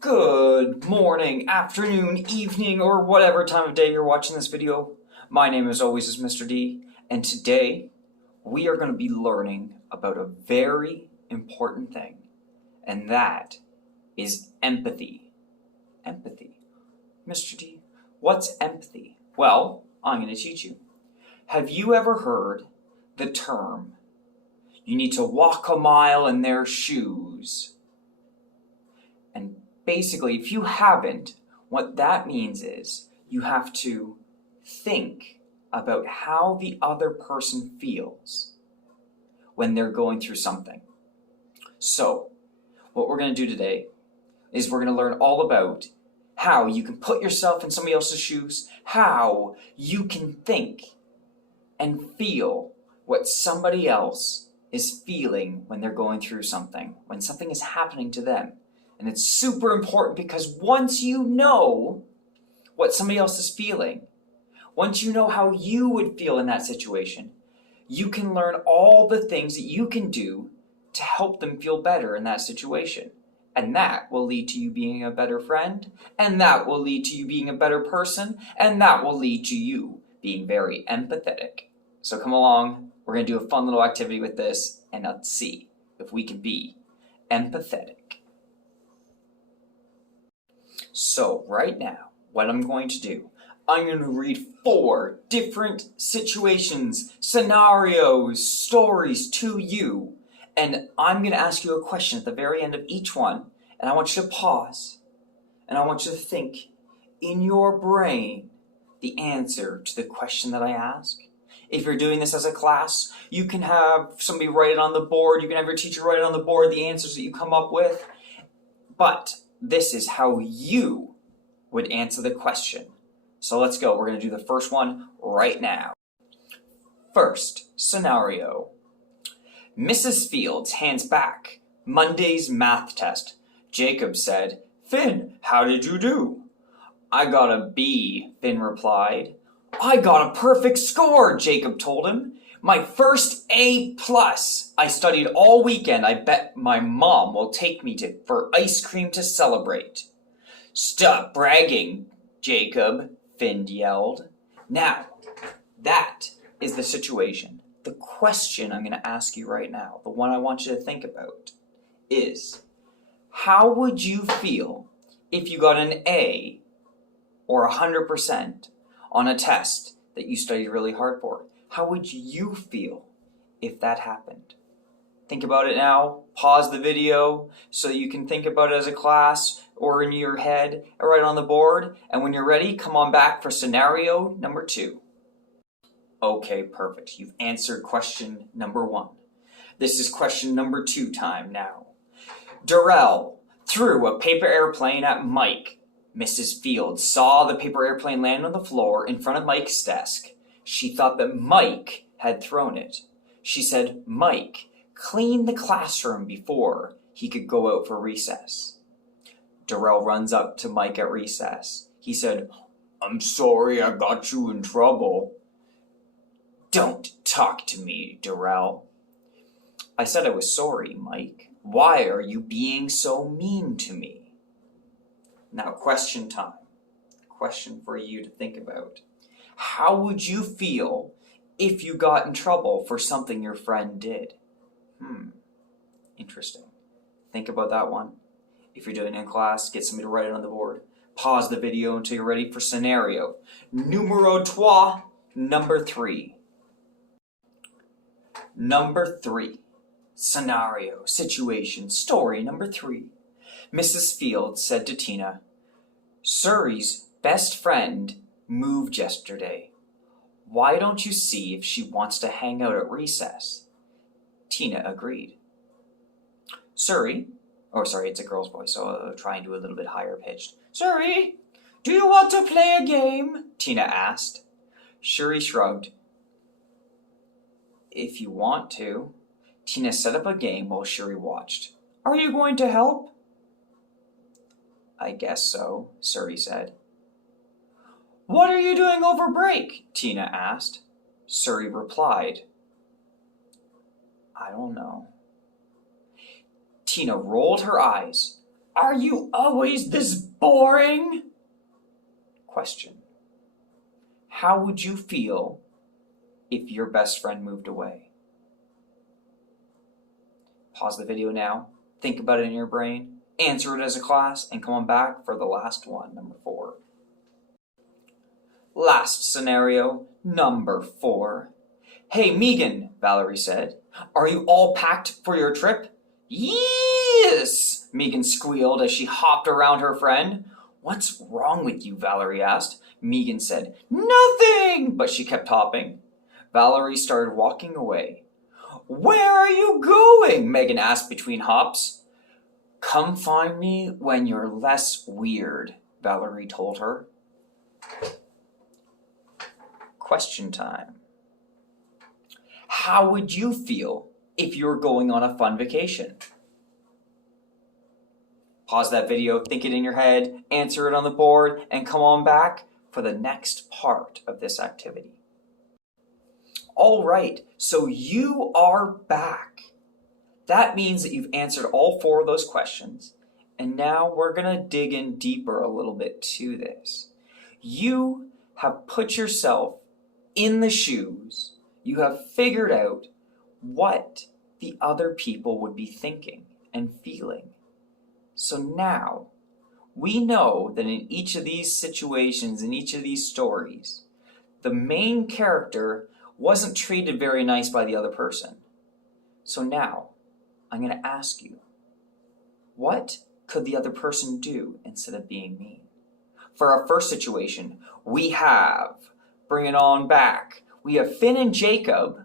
Good morning, afternoon, evening, or whatever time of day you're watching this video. My name as always is Mr. D, and today we are going to be learning about a very important thing, and that is empathy. Empathy. Mr. D, what's empathy? Well, I'm going to teach you. Have you ever heard the term, you need to walk a mile in their shoes? And basically, if you haven't, what that means is you have to think about how the other person feels when they're going through something. So, what we're going to do today is we're going to learn all about how you can put yourself in somebody else's shoes, how you can think and feel what somebody else is feeling when they're going through something, when something is happening to them. And it's super important because once you know what somebody else is feeling, once you know how you would feel in that situation, you can learn all the things that you can do to help them feel better in that situation. And that will lead to you being a better friend, and that will lead to you being a better person, and that will lead to you being very empathetic. So come along, we're going to do a fun little activity with this, and let's see if we can be empathetic. So right now, what I'm going to do, I'm going to read 4 different situations, scenarios, stories to you. And I'm going to ask you a question at the very end of each one. And I want you to pause. And I want you to think in your brain the answer to the question that I ask. If you're doing this as a class, you can have somebody write it on the board. You can have your teacher write it on the board, the answers that you come up with. But this is how you would answer the question. So let's go. We're going to do the first one right now. First scenario. Mrs. Fields hands back Monday's math test. Jacob said, "Finn, how did you do?" "I got a B," Finn replied. "I got a perfect score," Jacob told him. "My first A+. I studied all weekend. I bet my mom will take me for ice cream to celebrate." "Stop bragging, Jacob," Finn yelled. Now, that is the situation. The question I'm going to ask you right now, the one I want you to think about, is how would you feel if you got an A or 100% on a test that you studied really hard for? How would you feel if that happened? Think about it now. Pause the video so you can think about it as a class or in your head or right on the board. And when you're ready, come on back for scenario number 2. Okay, perfect. You've answered question number 1. This is question number 2 time now. Darrell threw a paper airplane at Mike. Mrs. Fields saw the paper airplane land on the floor in front of Mike's desk. She thought that Mike had thrown it. She said, "Mike, clean the classroom before he could go out for recess." Darrell runs up to Mike at recess. He said, "I'm sorry I got you in trouble." "Don't talk to me, Darrell." "I said I was sorry, Mike. Why are you being so mean to me?" Now, question time. Question for you to think about. How would you feel if you got in trouble for something your friend did? Interesting. Think about that one. If you're doing it in class, get somebody to write it on the board. Pause the video until you're ready for scenario numero 3, number 3. Number 3. Scenario, situation, story number 3. Mrs. Fields said to Tina, "Suri's best friend moved yesterday. Why don't you see if she wants to hang out at recess?" Tina agreed. It's a girl's voice, so I'll try and do a little bit higher pitched. "Suri, do you want to play a game?" Tina asked. Shuri shrugged. "If you want to." Tina set up a game while Shuri watched. "Are you going to help?" "I guess so," Suri said. "What are you doing over break?" Tina asked. Suri replied, "I don't know." Tina rolled her eyes. Are you always this boring? Question. How would you feel if your best friend moved away? Pause the video now, think about it in your brain, answer it as a class, and come on back for the last one, number 4. Last scenario, number 4. Hey, Megan, Valerie said, are you all packed for your trip? Yes, Megan squealed as she hopped around her friend. What's wrong with you, Valerie asked. Megan said, nothing, but she kept hopping. Valerie started walking away. Where are you going? Megan asked between hops. Come find me when you're less weird, Valerie told her. Question time. How would you feel if you were going on a fun vacation? Pause that video, think it in your head, answer it on the board, and come on back for the next part of this activity. All right, so you are back. That means that you've answered all 4 of those questions, and now we're going to dig in deeper a little bit to this. You have put yourself in the shoes. You have figured out what the other people would be thinking and feeling. So now, we know that in each of these situations, in each of these stories, the main character wasn't treated very nice by the other person. So now, I'm going to ask you, what could the other person do instead of being mean? For our first situation, we have, bring it on back, we have Finn and Jacob,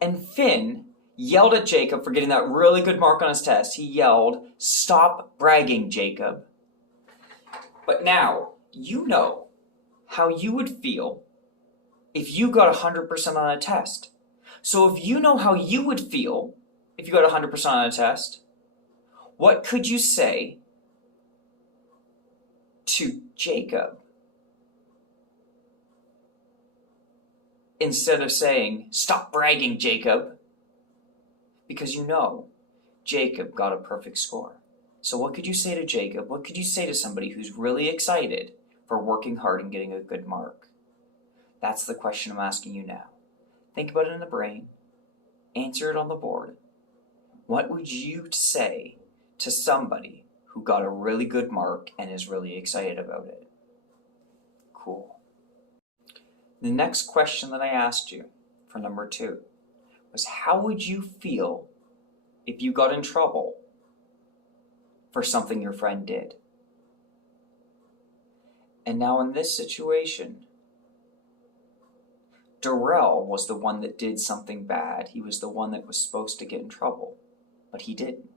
and Finn yelled at Jacob for getting that really good mark on his test. He yelled, stop bragging, Jacob. But now, you know how you would feel if you got 100% on a test. So if you know how you would feel if you got 100% on a test, what could you say to Jacob instead of saying, stop bragging, Jacob? Because you know Jacob got a perfect score. So what could you say to Jacob? What could you say to somebody who's really excited for working hard and getting a good mark? That's the question I'm asking you now. Think about it in the brain. Answer it on the board. What would you say to somebody who got a really good mark and is really excited about it? Cool. The next question that I asked you for number 2 was, how would you feel if you got in trouble for something your friend did? And now in this situation, Darrell was the one that did something bad. He was the one that was supposed to get in trouble, but he didn't.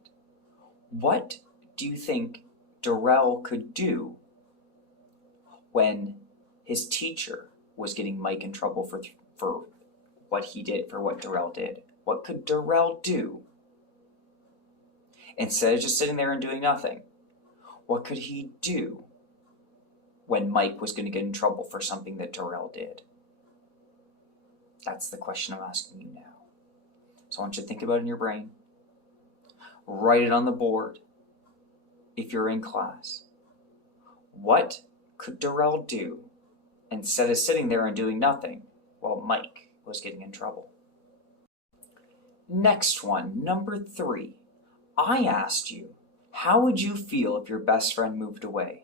What do you think Darrell could do when his teacher was getting Mike in trouble for what he did, for what Darrell did? What could Darrell do? Instead of just sitting there and doing nothing, what could he do when Mike was going to get in trouble for something that Darrell did? That's the question I'm asking you now. So I want you to think about it in your brain. Write it on the board if you're in class. What could Darrell do instead of sitting there and doing nothing while Mike was getting in trouble? Next one, number 3. I asked you, how would you feel if your best friend moved away?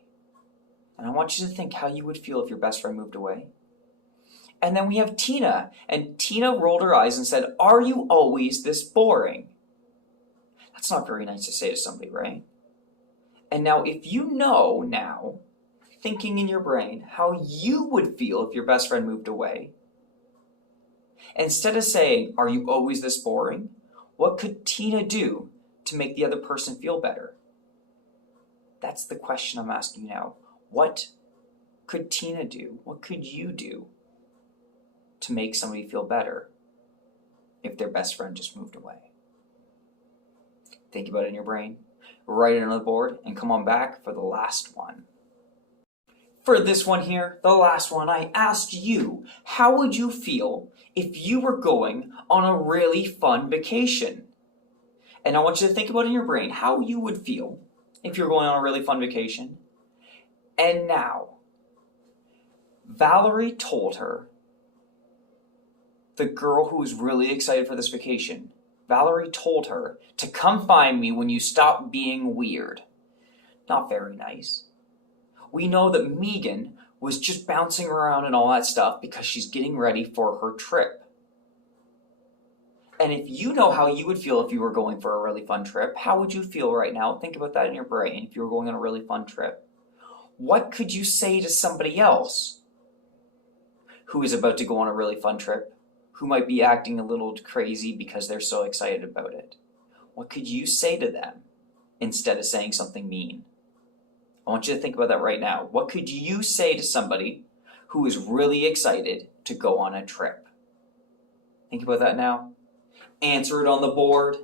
And I want you to think how you would feel if your best friend moved away. And then we have Tina, and Tina rolled her eyes and said, are you always this boring? That's not very nice to say to somebody, right? And now if you know now, thinking in your brain, how you would feel if your best friend moved away, instead of saying, are you always this boring? What could Tina do to make the other person feel better? That's the question I'm asking you now. What could Tina do? What could you do to make somebody feel better if their best friend just moved away? Think about it in your brain, write it on the board, and come on back for the last one. For this one here, the last one, I asked you, how would you feel if you were going on a really fun vacation? And I want you to think about in your brain how you would feel if you're going on a really fun vacation. And now, Valerie told her, the girl who was really excited for this vacation, Valerie told her to come find me when you stop being weird. Not very nice. We know that Megan was just bouncing around and all that stuff because she's getting ready for her trip. And if you know how you would feel if you were going for a really fun trip, how would you feel right now? Think about that in your brain if you were going on a really fun trip. What could you say to somebody else who is about to go on a really fun trip, who might be acting a little crazy because they're so excited about it? What could you say to them instead of saying something mean? I want you to think about that right now. What could you say to somebody who is really excited to go on a trip? Think about that now. Answer it on the board,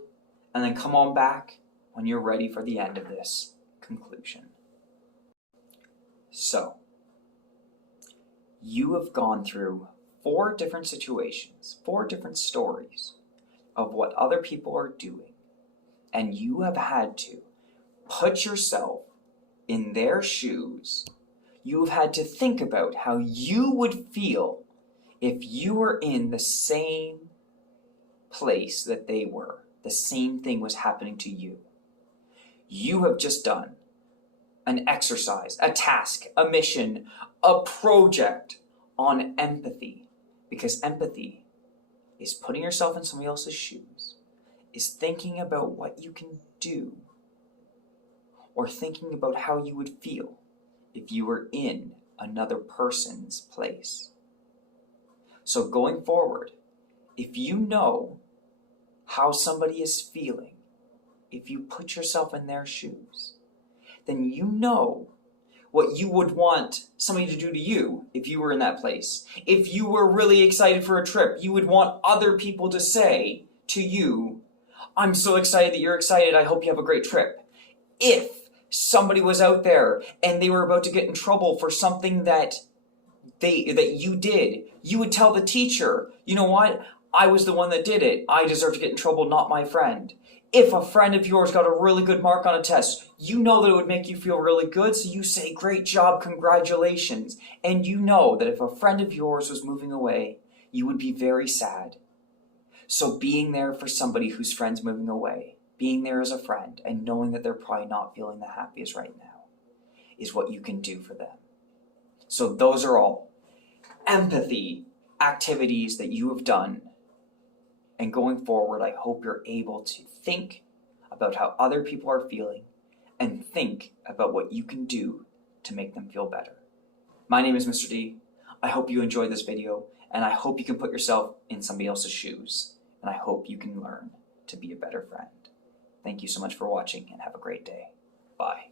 and then come on back when you're ready for the end of this conclusion. So, you have gone through 4 different situations, 4 different stories of what other people are doing, and you have had to put yourself in their shoes. You have had to think about how you would feel if you were in the same place that they were. The same thing was happening to you. You have just done an exercise, a task, a mission, a project on empathy. Because empathy is putting yourself in somebody else's shoes, is thinking about what you can do, or thinking about how you would feel if you were in another person's place. So going forward, if you know how somebody is feeling, if you put yourself in their shoes, then you know what you would want somebody to do to you if you were in that place. If you were really excited for a trip, you would want other people to say to you, I'm so excited that you're excited, I hope you have a great trip. If somebody was out there and they were about to get in trouble for something that you did, you would tell the teacher, you know what? I was the one that did it. I deserve to get in trouble, not my friend. If a friend of yours got a really good mark on a test, you know that it would make you feel really good, so you say, great job, congratulations. And you know that if a friend of yours was moving away, you would be very sad. So being there for somebody whose friend's moving away, being there as a friend, and knowing that they're probably not feeling the happiest right now, is what you can do for them. So those are all empathy activities that you have done. And going forward, I hope you're able to think about how other people are feeling and think about what you can do to make them feel better. My name is Mr. D. I hope you enjoyed this video, and I hope you can put yourself in somebody else's shoes, and I hope you can learn to be a better friend. Thank you so much for watching, and have a great day. Bye.